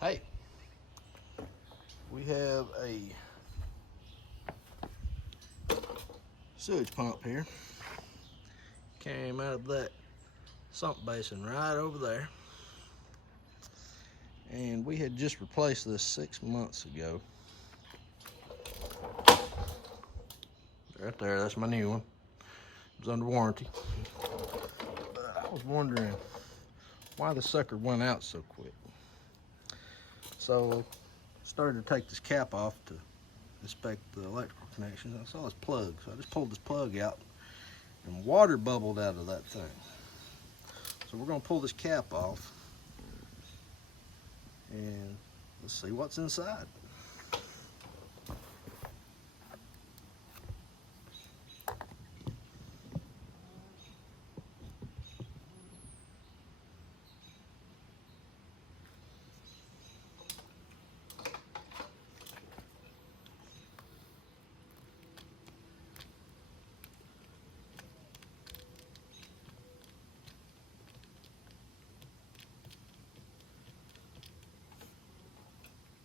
Hey, we have a sewage pump here. Came out of that sump basin right over there. And we had just replaced this 6 months ago. Right there, that's my new one. It was under warranty. But I was wondering why the sucker went out so quick. So started to take this cap off to inspect the electrical connections. I saw this plug, so I just pulled this plug out and water bubbled out of that thing. So we're gonna pull this cap off and let's see what's inside.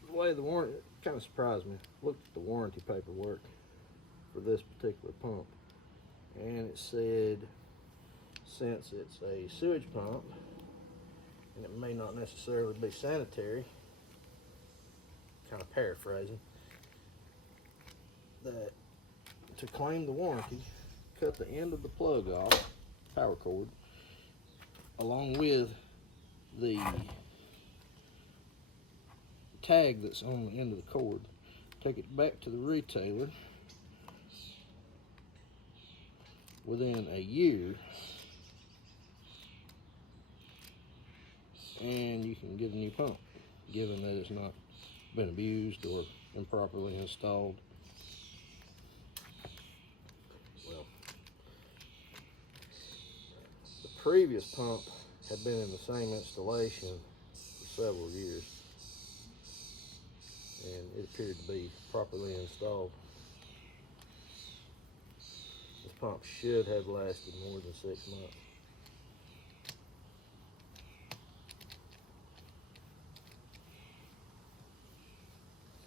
The way the warranty kind of surprised me. Looked at the warranty paperwork for this particular pump, and it said since it's a sewage pump and it may not necessarily be sanitary, kind of paraphrasing, that to claim the warranty, cut the end of the plug off, power cord, along with the tag that's on the end of the cord, take it back to the retailer within a year, and you can get a new pump, given that it's not been abused or improperly installed. Well, the previous pump had been in the same installation for several years, and it appeared to be properly installed. This pump should have lasted more than 6 months.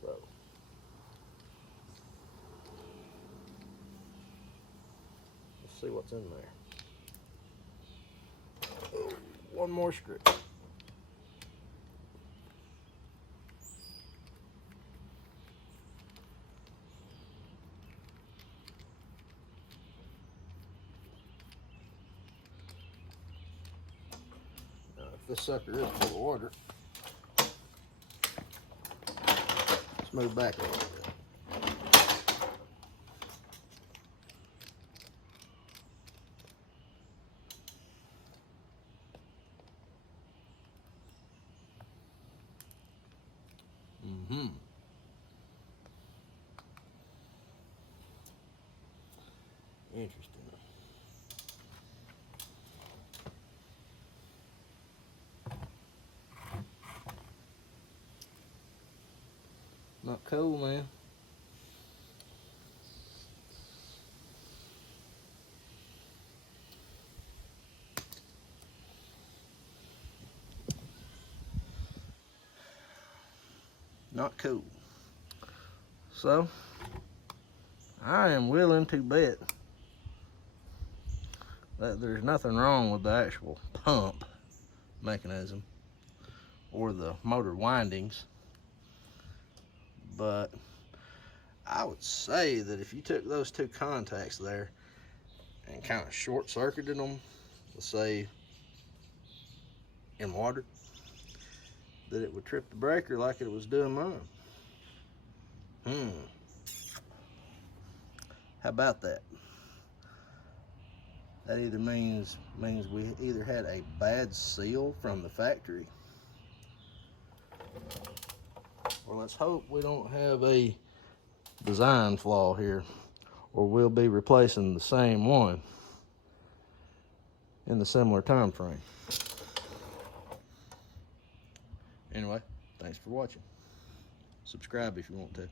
So, let's see what's in there. Oh, one more strip. This sucker is full of water. Let's move back a little bit. Interesting. Not cool, man. Not cool. So, I am willing to bet that there's nothing wrong with the actual pump mechanism or the motor windings. But I would say that if you took those two contacts there and kind of short-circuited them, let's say in water, that it would trip the breaker like it was doing mine. How about that? That either means we either had a bad seal from the factory, or let's hope we don't have a design flaw here, or we'll be replacing the same one in the similar time frame. Anyway, thanks for watching. Subscribe if you want to.